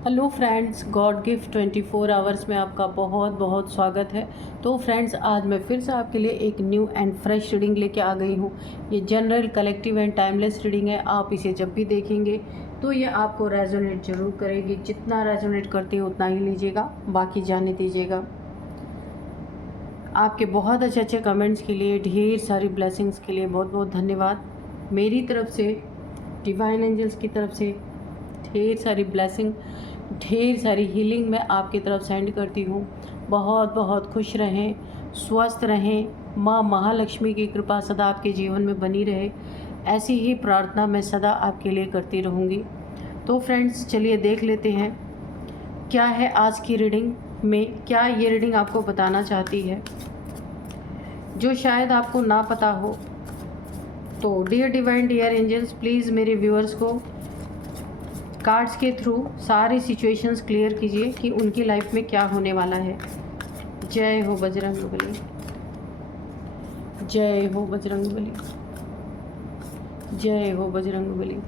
Hello friends, God gift 24 hours में आपका बहुत बहुत स्वागत है। तो फ्रेंड्स, आज मैं फिर से आपके लिए एक न्यू एंड फ्रेश रीडिंग लेके आ गई हूँ। ये general, collective and timeless reading है। आप इसे जब भी देखेंगे तो ये आपको रेजोनेट जरूर करेगी। जितना रेजोनेट करती है उतना ही लीजिएगा, बाकी जाने दीजिएगा। आपके बहुत अच्छे अच्छे कमेंट्स के लिए, ढेर सारी ब्लेसिंग्स के लिए बहुत बहुत धन्यवाद। मेरी तरफ से, डिवाइन एंजल्स की तरफ से ढेर सारी ब्लेसिंग, ढेर सारी हीलिंग मैं आपकी तरफ सेंड करती हूँ। बहुत बहुत खुश रहें, स्वस्थ रहें, माँ महालक्ष्मी की कृपा सदा आपके जीवन में बनी रहे, ऐसी ही प्रार्थना मैं सदा आपके लिए करती रहूँगी। तो फ्रेंड्स, चलिए देख लेते हैं क्या है आज की रीडिंग में, क्या ये रीडिंग आपको बताना चाहती है जो शायद आपको ना पता हो। तो dear divine, dear angels, please मेरे व्यूअर्स को कार्ड्स के थ्रू सारी सिचुएशंस क्लियर कीजिए कि उनकी लाइफ में क्या होने वाला है। जय हो बजरंगबली, जय हो बजरंगबली, जय हो Bajrangbali.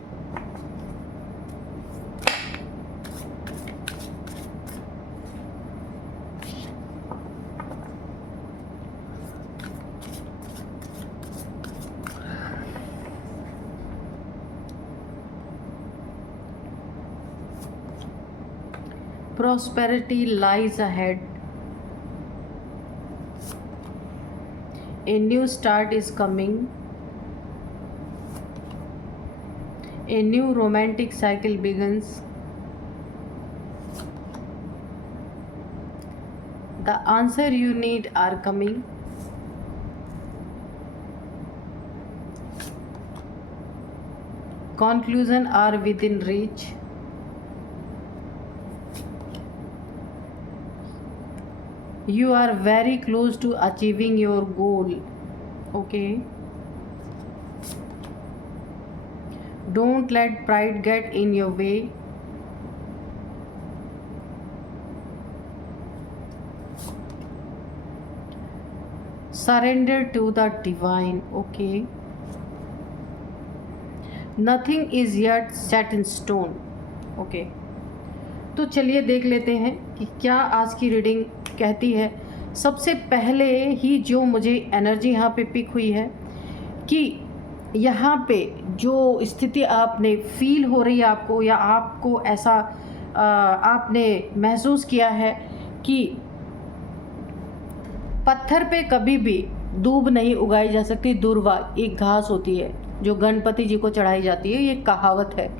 Prosperity lies ahead. A new start is coming. A new romantic cycle begins. The answer you need are coming. Conclusion are within reach. You are very close to achieving your goal. Okay, don't let pride get in your way. Surrender to the divine. Okay, nothing is yet set in stone. Okay, तो चलिए देख लेते हैं कि क्या आज की reading कहती है। सबसे पहले ही जो मुझे एनर्जी यहाँ पे पिक हुई है कि यहाँ पे जो स्थिति आपने फील हो रही है आपको, या आपको ऐसा आपने महसूस किया है कि पत्थर पे कभी भी दूब नहीं उगाई जा सकती। दूर्वा एक घास होती है जो गणपति जी को चढ़ाई जाती है, ये कहावत है।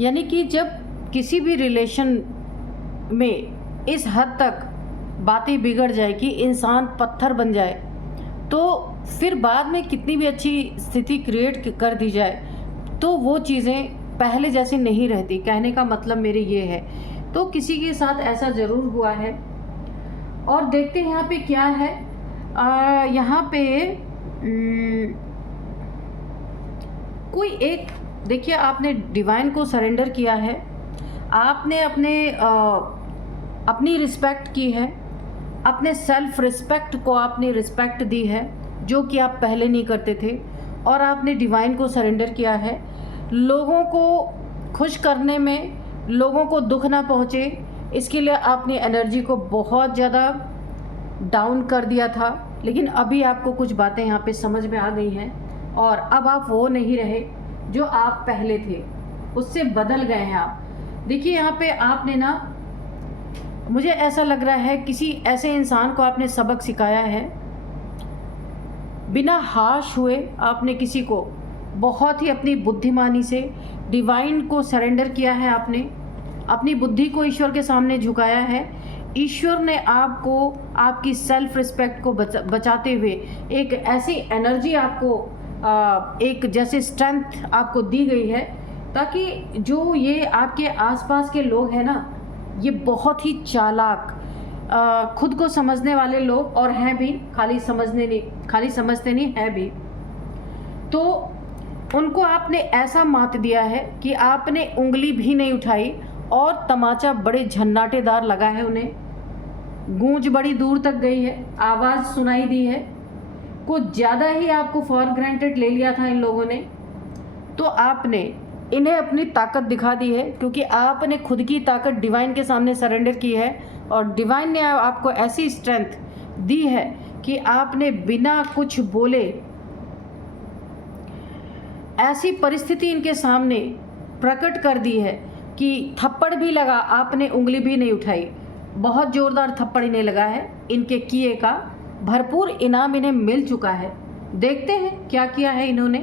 यानी कि जब किसी भी रिलेशन में इस हद तक बातें बिगड़ जाए कि इंसान पत्थर बन जाए, तो फिर बाद में कितनी भी अच्छी स्थिति क्रिएट कर दी जाए तो वो चीज़ें पहले जैसी नहीं रहती। कहने का मतलब मेरे ये है, तो किसी के साथ ऐसा ज़रूर हुआ है। और देखते हैं यहाँ पे क्या है। यहाँ पे कोई एक, देखिए, आपने डिवाइन को सरेंडर किया है, आपने अपनी रिस्पेक्ट की है, अपने सेल्फ रिस्पेक्ट को आपने रिस्पेक्ट दी है जो कि आप पहले नहीं करते थे, और आपने डिवाइन को सरेंडर किया है। लोगों को खुश करने में, लोगों को दुख ना पहुँचे, इसके लिए आपने एनर्जी को बहुत ज़्यादा डाउन कर दिया था। लेकिन अभी आपको कुछ बातें यहाँ पे समझ में आ गई हैं और अब आप वो नहीं रहे जो आप पहले थे, उससे बदल गए हैं आप। देखिए यहाँ पे आपने ना, मुझे ऐसा लग रहा है किसी ऐसे इंसान को आपने सबक सिखाया है, बिना हाश हुए आपने किसी को बहुत ही अपनी बुद्धिमानी से डिवाइन को सरेंडर किया है। आपने अपनी बुद्धि को ईश्वर के सामने झुकाया है। ईश्वर ने आपको आपकी सेल्फ रिस्पेक्ट को बचाते हुए एक ऐसी एनर्जी आपको, एक जैसे स्ट्रेंथ आपको दी गई है, ताकि जो ये आपके आसपास के लोग हैं ना, ये बहुत ही चालाक, खुद को समझने वाले लोग और हैं भी, खाली समझते नहीं हैं भी, तो उनको आपने ऐसा मात दिया है कि आपने उंगली भी नहीं उठाई और तमाचा बड़े झन्नाटेदार लगा है उन्हें। गूंज बड़ी दूर तक गई है, आवाज़ सुनाई दी है। कुछ ज़्यादा ही आपको फॉर ग्रांटेड ले लिया था इन लोगों ने। तो आपने इन्हें अपनी ताकत दिखा दी है, क्योंकि आपने खुद की ताकत डिवाइन के सामने सरेंडर की है और डिवाइन ने आपको ऐसी स्ट्रेंथ दी है कि आपने बिना कुछ बोले ऐसी परिस्थिति इनके सामने प्रकट कर दी है कि थप्पड़ भी लगा, आपने उंगली भी नहीं उठाई। बहुत ज़ोरदार थप्पड़ इन्हें लगा है, इनके किए का भरपूर इनाम इन्हें मिल चुका है। देखते हैं क्या किया है इन्होंने,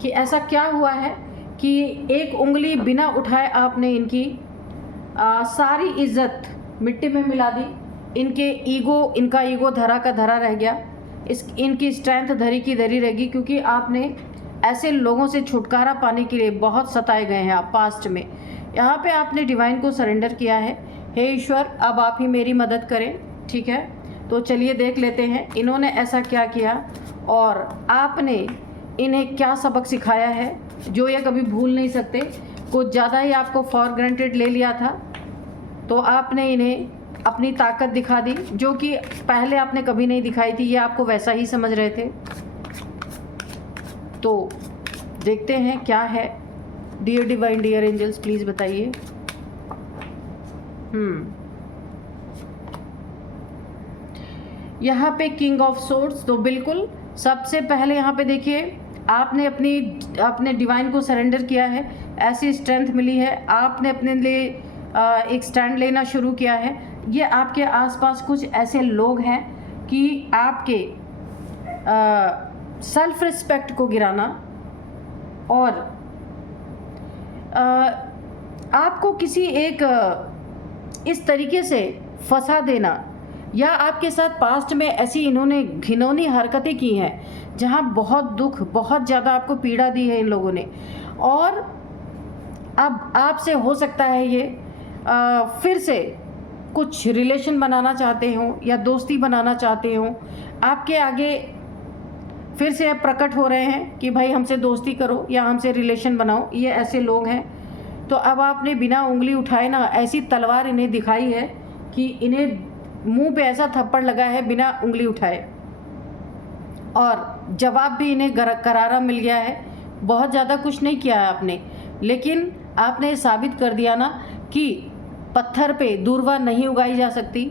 कि ऐसा क्या हुआ है कि एक उंगली बिना उठाए आपने इनकी सारी इज्जत मिट्टी में मिला दी। इनका ईगो धरा का धरा रह गया, इनकी स्ट्रेंथ धरी की धरी रहेगी, क्योंकि आपने ऐसे लोगों से छुटकारा पाने के लिए बहुत सताए गए हैं आप पास्ट में। यहाँ पे आपने डिवाइन को सरेंडर किया है, हे ईश्वर अब आप ही मेरी मदद करें, ठीक है। तो चलिए देख लेते हैं इन्होंने ऐसा क्या किया और आपने इन्हें क्या सबक सिखाया है जो ये कभी भूल नहीं सकते। कुछ ज़्यादा ही आपको फॉर ग्रांटेड ले लिया था, तो आपने इन्हें अपनी ताकत दिखा दी जो कि पहले आपने कभी नहीं दिखाई थी, ये आपको वैसा ही समझ रहे थे। तो देखते हैं क्या है। Dear divine, dear angels, please बताइए। यहाँ पे किंग ऑफ सोर्ड्स, तो बिल्कुल सबसे पहले यहाँ पे देखिए आपने अपने डिवाइन को सरेंडर किया है, ऐसी स्ट्रेंथ मिली है, आपने अपने लिए एक स्टैंड लेना शुरू किया है। ये आपके आसपास कुछ ऐसे लोग हैं कि आपके सेल्फ रिस्पेक्ट को गिराना और आपको किसी एक इस तरीके से फंसा देना, या आपके साथ पास्ट में ऐसी इन्होंने घिनौनी हरकतें की हैं जहां बहुत दुख, बहुत ज़्यादा आपको पीड़ा दी है इन लोगों ने, और अब आपसे हो सकता है ये फिर से कुछ रिलेशन बनाना चाहते हो या दोस्ती बनाना चाहते हो। आपके आगे फिर से अब प्रकट हो रहे हैं कि भाई हमसे दोस्ती करो या हमसे रिलेशन बनाओ, ये ऐसे लोग हैं। तो अब आपने बिना उंगली उठाए ना ऐसी तलवार इन्हें दिखाई है कि इन्हें मुंह पे ऐसा थप्पड़ लगा है बिना उंगली उठाए, और जवाब भी इन्हें करारा मिल गया है। बहुत ज़्यादा कुछ नहीं किया है आपने, लेकिन आपने साबित कर दिया ना कि पत्थर पे दूर्वा नहीं उगाई जा सकती,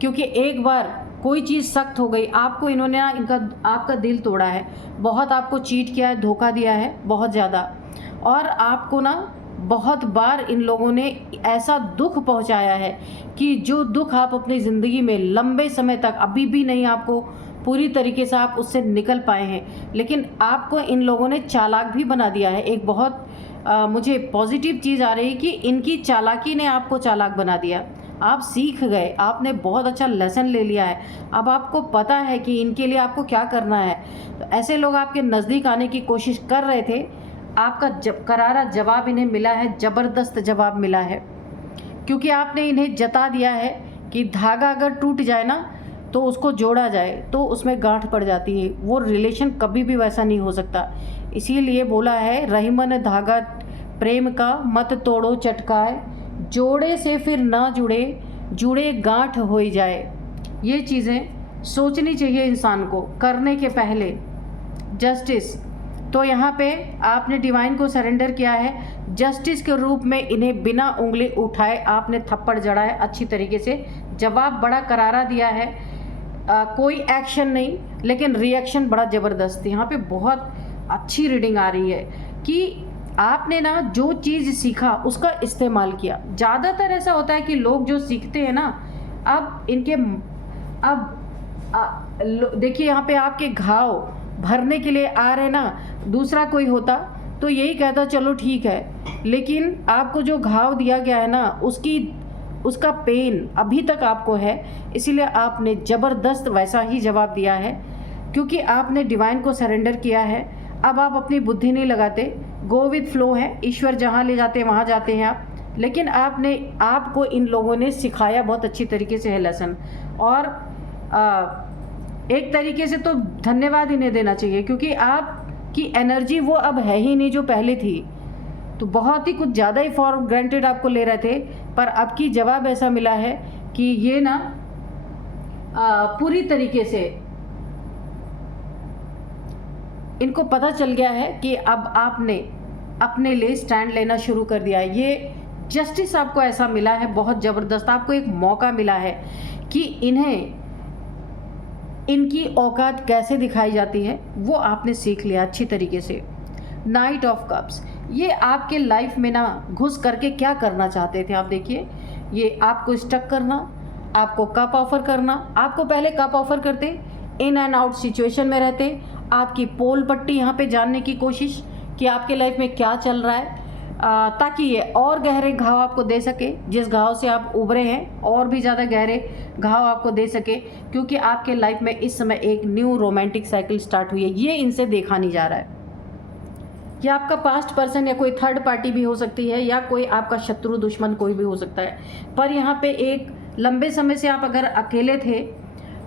क्योंकि एक बार कोई चीज़ सख्त हो गई, आपको इन्होंने आपका दिल तोड़ा है, बहुत आपको चीट किया है, धोखा दिया है बहुत ज़्यादा, और आपको ना बहुत बार इन लोगों ने ऐसा दुख पहुंचाया है कि जो दुख आप अपनी ज़िंदगी में लंबे समय तक अभी भी नहीं आपको पूरी तरीके से आप उससे निकल पाए हैं। लेकिन आपको इन लोगों ने चालाक भी बना दिया है। एक बहुत मुझे पॉजिटिव चीज़ आ रही है कि इनकी चालाकी ने आपको चालाक बना दिया। आप सीख गए, आपने बहुत अच्छा लेसन ले लिया है, अब आपको पता है कि इनके लिए आपको क्या करना है। तो ऐसे लोग आपके नज़दीक आने की कोशिश कर रहे थे, आपका करारा जवाब इन्हें मिला है, ज़बरदस्त जवाब मिला है, क्योंकि आपने इन्हें जता दिया है कि धागा अगर टूट जाए ना तो उसको जोड़ा जाए तो उसमें गांठ पड़ जाती है, वो रिलेशन कभी भी वैसा नहीं हो सकता। इसीलिए बोला है रहीमन धागा प्रेम का मत तोड़ो चटकाए, जोड़े से फिर ना जुड़े जुड़े गांठ हो जाए। ये चीज़ें सोचनी चाहिए इंसान को करने के पहले। जस्टिस, तो यहाँ पे आपने डिवाइन को सरेंडर किया है, जस्टिस के रूप में इन्हें बिना उंगली उठाए आपने थप्पड़ जड़ा है, अच्छी तरीके से जवाब बड़ा करारा दिया है। कोई एक्शन नहीं, लेकिन रिएक्शन बड़ा ज़बरदस्त। यहाँ पे बहुत अच्छी रीडिंग आ रही है कि आपने ना जो चीज़ सीखा उसका इस्तेमाल किया। ज़्यादातर ऐसा होता है कि लोग जो सीखते हैं ना, देखिए यहाँ पे आपके घाव भरने के लिए आ रहे ना, दूसरा कोई होता तो यही कहता चलो ठीक है, लेकिन आपको जो घाव दिया गया है ना उसका पेन अभी तक आपको है, इसीलिए आपने ज़बरदस्त वैसा ही जवाब दिया है, क्योंकि आपने डिवाइन को सरेंडर किया है। अब आप अपनी बुद्धि नहीं लगाते, गो विद फ्लो है, ईश्वर जहाँ ले जाते हैं वहाँ जाते हैं आप। लेकिन आपको इन लोगों ने सिखाया बहुत अच्छी तरीके से है लेसन, और एक तरीके से तो धन्यवाद इन्हें देना चाहिए, क्योंकि आपकी एनर्जी वो अब है ही नहीं जो पहले थी। तो बहुत ही कुछ ज़्यादा ही फॉर ग्रांटेड आपको ले रहे थे, पर अब की जवाब ऐसा मिला है कि ये ना पूरी तरीके से इनको पता चल गया है कि अब आपने अपने लिए स्टैंड लेना शुरू कर दिया है। ये जस्टिस आपको ऐसा मिला है, बहुत ज़बरदस्त आपको एक मौका मिला है कि इन्हें इनकी औकात कैसे दिखाई जाती है वो आपने सीख लिया अच्छी तरीके से। नाइट ऑफ कप्स, ये आपके लाइफ में ना घुस करके क्या करना चाहते थे आप देखिए, ये आपको स्टक करना, आपको कप ऑफर करना, आपको पहले कप ऑफर करते, इन एंड आउट सिचुएशन में रहते, आपकी पोल पट्टी यहाँ पे जानने की कोशिश कि आपके लाइफ में क्या चल रहा है, ताकि ये और गहरे घाव आपको दे सके, जिस घाव से आप उभरे हैं और भी ज़्यादा गहरे घाव आपको दे सके, क्योंकि आपके लाइफ में इस समय एक न्यू रोमांटिक साइकिल स्टार्ट हुई है। ये इनसे देखा नहीं जा रहा है। या आपका पास्ट पर्सन या कोई थर्ड पार्टी भी हो सकती है, या कोई आपका शत्रु दुश्मन कोई भी हो सकता है। पर यहाँ पे एक लंबे समय से आप अगर अकेले थे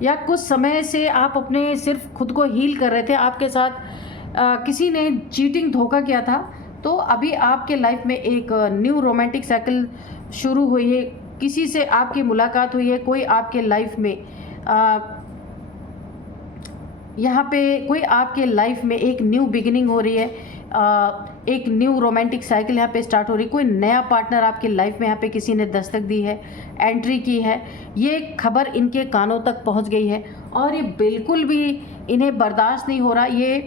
या कुछ समय से आप अपने सिर्फ खुद को हील कर रहे थे, आपके साथ किसी ने चीटिंग धोखा किया था, तो अभी आपके लाइफ में एक न्यू रोमांटिक साइकिल शुरू हुई है, किसी से आपकी मुलाकात हुई है, कोई आपके लाइफ में यहाँ पे कोई आपके लाइफ में एक न्यू बिगिनिंग हो रही है, एक न्यू रोमांटिक साइकिल यहाँ पे स्टार्ट हो रही है, कोई नया पार्टनर आपके लाइफ में यहाँ पे किसी ने दस्तक दी है, एंट्री की है, ये खबर इनके कानों तक पहुँच गई है और ये बिल्कुल भी इन्हें बर्दाश्त नहीं हो रहा। ये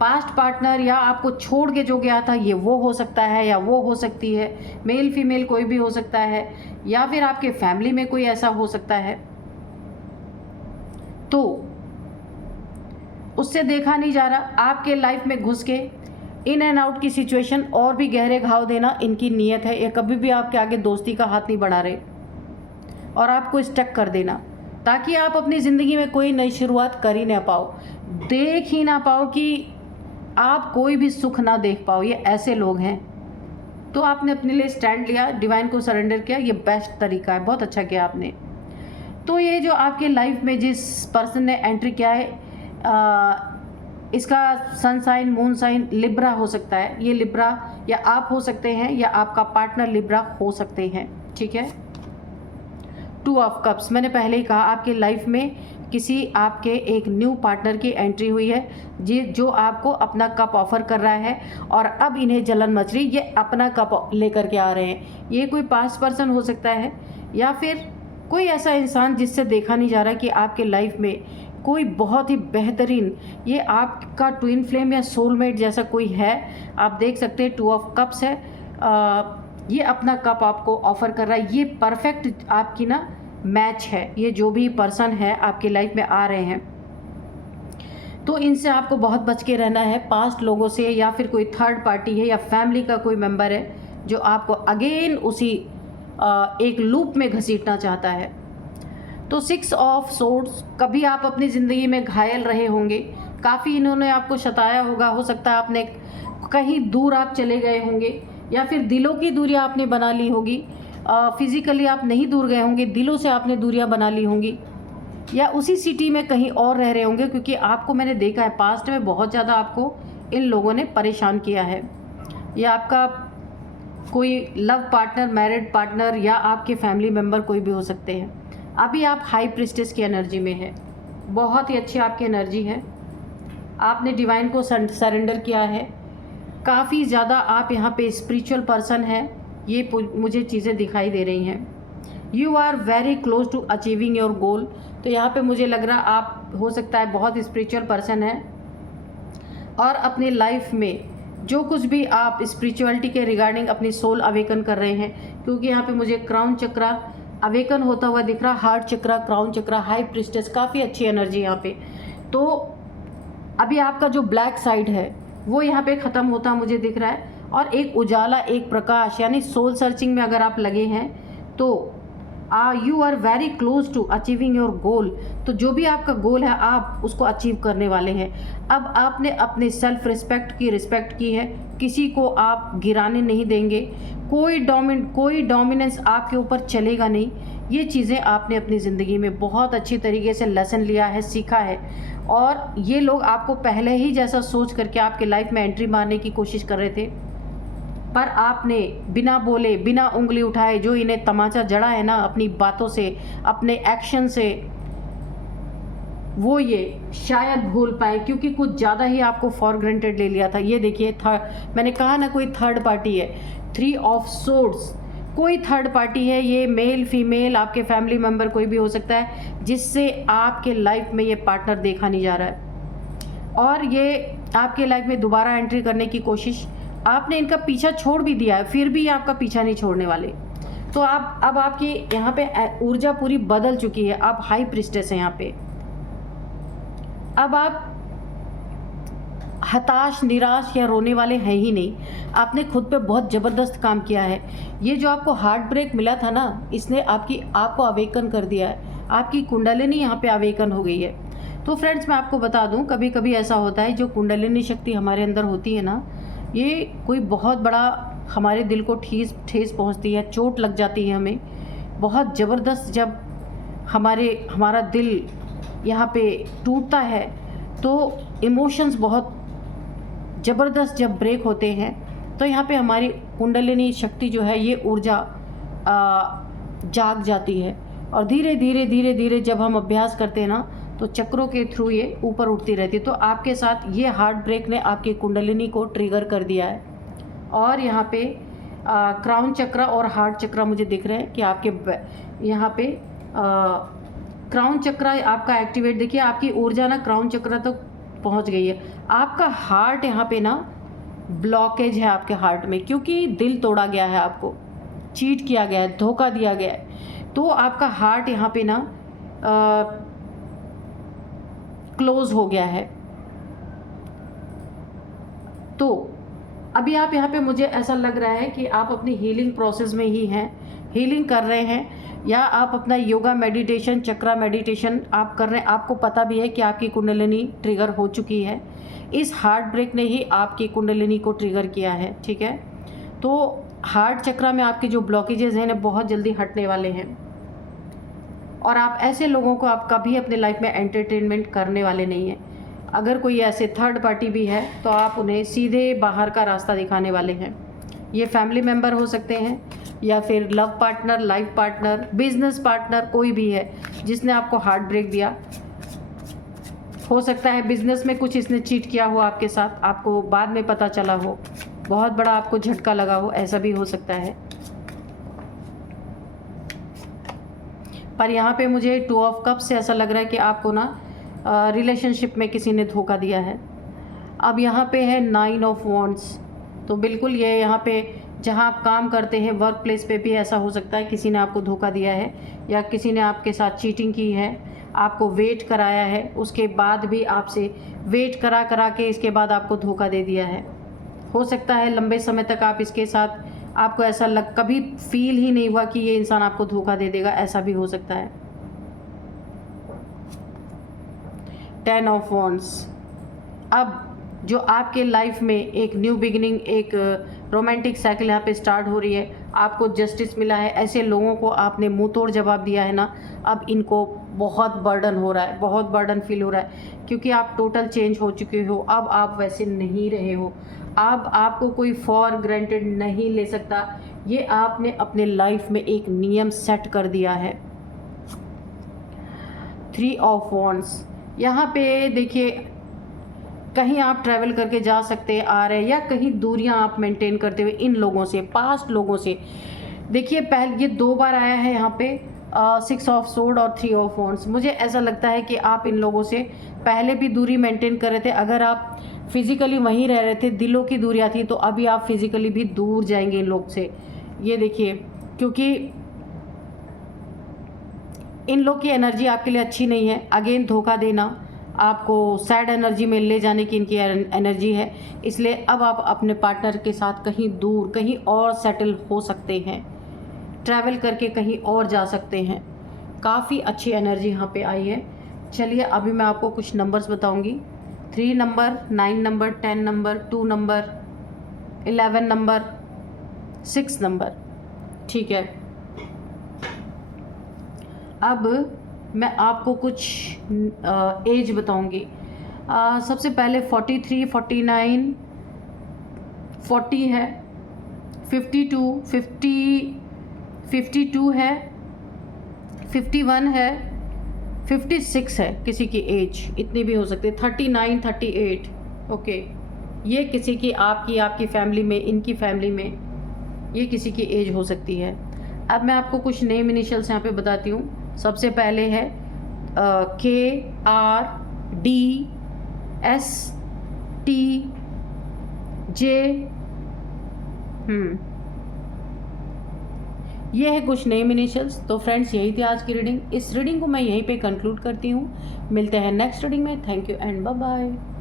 पास्ट पार्टनर या आपको छोड़ के जो गया था, ये वो हो सकता है या वो हो सकती है, मेल फीमेल कोई भी हो सकता है, या फिर आपके फैमिली में कोई ऐसा हो सकता है, तो उससे देखा नहीं जा रहा। आपके लाइफ में घुस के इन एंड आउट की सिचुएशन और भी गहरे घाव देना इनकी नीयत है। ये कभी भी आपके आगे दोस्ती का हाथ नहीं बढ़ा रहे और आपको स्टक कर देना, ताकि आप अपनी ज़िंदगी में कोई नई शुरुआत कर ही ना पाओ, देख ही ना पाओ, कि आप कोई भी सुख ना देख पाओ। ये ऐसे लोग हैं। तो आपने अपने लिए स्टैंड लिया, डिवाइन को सरेंडर किया, ये बेस्ट तरीका है, बहुत अच्छा किया आपने। तो ये जो आपके लाइफ में जिस पर्सन ने एंट्री किया है, इसका sun sign moon sign Libra हो सकता है। ये लिब्रा या आप हो सकते हैं या आपका पार्टनर लिब्रा हो सकते हैं, ठीक है। टू ऑफ कप्स, मैंने पहले ही कहा आपके लाइफ में किसी आपके एक न्यू पार्टनर की एंट्री हुई है, जो आपको अपना कप ऑफर कर रहा है और अब इन्हें जलन मच रही, ये अपना कप लेकर के आ रहे हैं। ये कोई पास्ट पर्सन हो सकता है या फिर कोई ऐसा इंसान जिससे देखा नहीं जा रहा कि आपके लाइफ में कोई बहुत ही बेहतरीन, ये आपका ट्विन फ्लेम या सोलमेट जैसा कोई है। आप देख सकते हैं टू ऑफ कप्स है, ये अपना कप आपको ऑफर कर रहा है। ये परफेक्ट आपकी ना मैच है। ये जो भी पर्सन है आपकी लाइफ में आ रहे हैं, तो इनसे आपको बहुत बच के रहना है, पास्ट लोगों से, या फिर कोई थर्ड पार्टी है या फैमिली का कोई मेंबर है जो आपको अगेन उसी एक लूप में घसीटना चाहता है। तो 6 ऑफ सोर्ड्स, कभी आप अपनी ज़िंदगी में घायल रहे होंगे, काफ़ी इन्होंने आपको सताया होगा, हो सकता है आपने कहीं दूर आप चले गए होंगे या फिर दिलों की दूरियां आपने बना ली होगी। फिज़िकली आप नहीं दूर गए होंगे, दिलों से आपने दूरियां बना ली होंगी, या उसी सिटी में कहीं और रह रहे होंगे, क्योंकि आपको मैंने देखा है पास्ट में बहुत ज़्यादा आपको इन लोगों ने परेशान किया है। या आपका कोई लव पार्टनर, मैरिड पार्टनर या आपके फैमिली मेम्बर कोई भी हो सकते हैं। अभी आप हाई प्रिस्टेस की एनर्जी में है, बहुत ही अच्छी आपकी एनर्जी है, आपने डिवाइन को सरेंडर किया है, काफ़ी ज़्यादा आप यहाँ पे स्पिरिचुअल पर्सन हैं, ये मुझे चीज़ें दिखाई दे रही हैं। You are very close to achieving your goal, तो यहाँ पे मुझे लग रहा आप हो सकता है बहुत स्पिरिचुअल पर्सन है और अपनी लाइफ में जो कुछ भी आप स्पिरिचुअलिटी के रिगार्डिंग अपनी सोल अवेकन कर रहे हैं, क्योंकि यहाँ पे मुझे क्राउन चक्रा अवेकन होता हुआ दिख रहा, हार्ट चक्रा, क्राउन चक्रा, हाई प्रिस्टेस, काफ़ी अच्छी एनर्जी यहाँ पे। तो अभी आपका जो ब्लैक साइड है वो यहाँ पे ख़त्म होता मुझे दिख रहा है और एक उजाला, एक प्रकाश, यानी सोल सर्चिंग में अगर आप लगे हैं तो you are very close to achieving your goal. तो जो भी आपका गोल है आप उसको अचीव करने वाले हैं। अब आपने अपने सेल्फ रिस्पेक्ट की रिस्पेक्ट की है, किसी को आप गिराने नहीं देंगे, कोई डोमिनेंस आपके ऊपर चलेगा नहीं। ये चीज़ें आपने अपनी ज़िंदगी में बहुत अच्छी तरीके से लेसन लिया है, सीखा है, और ये लोग आपको पहले ही जैसा सोच करके आपके लाइफ में एंट्री मारने की कोशिश कर रहे थे, पर आपने बिना बोले, बिना उंगली उठाए, जो इन्हें तमाचा जड़ा है ना अपनी बातों से, अपने एक्शन से, वो ये शायद भूल पाए, क्योंकि कुछ ज़्यादा ही आपको फॉर ग्रांटेड ले लिया था। ये देखिए मैंने कहा ना कोई थर्ड पार्टी है, 3 ऑफ सोर्ड्स, कोई थर्ड पार्टी है, ये मेल फीमेल आपके फैमिली मेम्बर कोई भी हो सकता है, जिससे आपके लाइफ में ये पार्टनर देखा नहीं जा रहा है और ये आपके लाइफ में दोबारा एंट्री करने की कोशिश, आपने इनका पीछा छोड़ भी दिया है फिर भी ये आपका पीछा नहीं छोड़ने वाले। तो आप अब आपकी यहाँ पे ऊर्जा पूरी बदल चुकी है, आप हाई प्रिस्टेस हैं यहाँ पे। अब आप हताश, निराश या रोने वाले हैं ही नहीं। आपने खुद पे बहुत ज़बरदस्त काम किया है। ये जो आपको हार्ट ब्रेक मिला था ना, इसने आपको अवेकन कर दिया है, आपकी कुंडलिनी यहाँ पे अवेकन हो गई है। तो फ्रेंड्स, मैं आपको बता दूँ, कभी कभी ऐसा होता है जो कुंडलिनी शक्ति हमारे अंदर होती है ना, ये कोई बहुत बड़ा हमारे दिल को ठेस पहुँचती है, चोट लग जाती है हमें बहुत ज़बरदस्त। जब हमारा दिल यहाँ पे टूटता है तो इमोशंस बहुत ज़बरदस्त जब ब्रेक होते हैं, तो यहाँ पे हमारी कुंडलिनी शक्ति जो है, ये ऊर्जा जाग जाती है और धीरे धीरे जब हम अभ्यास करते हैं ना, तो चक्रों के थ्रू ये ऊपर उठती रहती है। तो आपके साथ ये हार्ट ब्रेक ने आपकी कुंडलिनी को ट्रिगर कर दिया है और यहाँ पे क्राउन चक्र और हार्ट चक्र मुझे दिख रहे हैं कि आपके यहाँ पे क्राउन चक्र आपका एक्टिवेट, देखिए आपकी ऊर्जा ना क्राउन चक्र तक पहुँच गई है। आपका हार्ट यहाँ पे ना ब्लॉकेज है आपके हार्ट में, क्योंकि दिल तोड़ा गया है, आपको चीट किया गया है, धोखा दिया गया है। तो आपका हार्ट यहाँ पे ना क्लोज हो गया है। तो अभी आप यहाँ पे, मुझे ऐसा लग रहा है कि आप अपनी हीलिंग प्रोसेस में ही हैं, हीलिंग कर रहे हैं, या आप अपना योगा मेडिटेशन, चक्रा मेडिटेशन आप कर रहे हैं। आपको पता भी है कि आपकी कुंडलिनी ट्रिगर हो चुकी है, इस हार्ट ब्रेक ने ही आपकी कुंडलिनी को ट्रिगर किया है, ठीक है। तो हार्ट चक्रा में आपके जो ब्लॉकेजेस हैं ना, बहुत जल्दी हटने वाले हैं और आप ऐसे लोगों को आप कभी अपने लाइफ में एंटरटेनमेंट करने वाले नहीं हैं। अगर कोई ऐसे थर्ड पार्टी भी है तो आप उन्हें सीधे बाहर का रास्ता दिखाने वाले हैं। ये फैमिली मेम्बर हो सकते हैं या फिर love partner, life partner, business partner, कोई भी है जिसने आपको हार्ट ब्रेक दिया। हो सकता है बिजनेस में कुछ इसने चीट किया हो आपके साथ, आपको बाद में पता चला हो, बहुत बड़ा आपको झटका लगा हो, ऐसा भी हो सकता है। पर यहाँ पे मुझे 2 ऑफ कप्स से ऐसा लग रहा है कि आपको ना रिलेशनशिप में किसी ने धोखा दिया है। अब यहाँ पे है 9 ऑफ वॉन्ड्स, तो बिल्कुल ये यहाँ पे जहाँ आप काम करते हैं, वर्क प्लेस पे भी ऐसा हो सकता है किसी ने आपको धोखा दिया है या किसी ने आपके साथ चीटिंग की है, आपको वेट कराया है, उसके बाद भी आपसे वेट करा के इसके बाद आपको धोखा दे दिया है। हो सकता है लंबे समय तक आप इसके साथ, आपको ऐसा कभी फील ही नहीं हुआ कि ये इंसान आपको धोखा दे देगा, ऐसा भी हो सकता है। 10 ऑफ वॉन्ड्स, अब जो आपके लाइफ में एक न्यू बिगिनिंग, एक रोमांटिक साइकिल यहाँ पे स्टार्ट हो रही है, आपको जस्टिस मिला है। ऐसे लोगों को आपने मुंह तोड़ जवाब दिया है ना, अब इनको बहुत बर्डन हो रहा है, बहुत बर्डन फील हो रहा है, क्योंकि आप टोटल चेंज हो चुके हो। अब आप वैसे नहीं रहे हो, अब आपको कोई फॉर ग्रांटेड नहीं ले सकता। ये आपने अपने लाइफ में एक नियम सेट कर दिया है। 3 ऑफ वॉन्ड्स, यहाँ पे देखिए कहीं आप ट्रैवल करके जा सकते आ रहे हैं या कहीं दूरियां आप मेंटेन करते हुए इन लोगों से, पास्ट लोगों से। देखिए पहले ये 2 बार आया है यहाँ पे 6 ऑफ सोर्ड और 3 ऑफ वॉन्ड्स। मुझे ऐसा लगता है कि आप इन लोगों से पहले भी दूरी मेंटेन कर रहे थे। अगर आप फिज़िकली वहीं रह रहे थे, दिलों की दूरियां थी, तो अभी आप फिज़िकली भी दूर जाएंगे इन लोग से। ये देखिए, क्योंकि इन लोग की एनर्जी आपके लिए अच्छी नहीं है। अगेन धोखा देना, आपको सैड एनर्जी में ले जाने की इनकी एनर्जी है, इसलिए अब आप अपने पार्टनर के साथ कहीं दूर, कहीं और सेटल हो सकते हैं, ट्रैवल करके कहीं और जा सकते हैं। काफ़ी अच्छी एनर्जी यहाँ पे आई है। चलिए अभी मैं आपको कुछ नंबर्स बताऊंगी। 3 number, 9 number, 10 number, 2 number, 11 number, 6 number, ठीक है। अब मैं आपको कुछ एज बताऊंगी। सबसे पहले 43, 49, 40 है, 52 है, 51 है, 56 है किसी की एज, इतनी भी हो सकती है, 39, 38। ओके, ये किसी की आपकी फैमिली में, इनकी फैमिली में ये किसी की एज हो सकती है। अब मैं आपको कुछ नेम इनिशियल्स यहाँ पे बताती हूँ। सबसे पहले है KRDSTJ। ये है कुछ नेम इनिशियल्स। तो फ्रेंड्स, यही थी आज की रीडिंग। इस रीडिंग को मैं यहीं पे कंक्लूड करती हूँ। मिलते हैं नेक्स्ट रीडिंग में। Thank you and bye bye.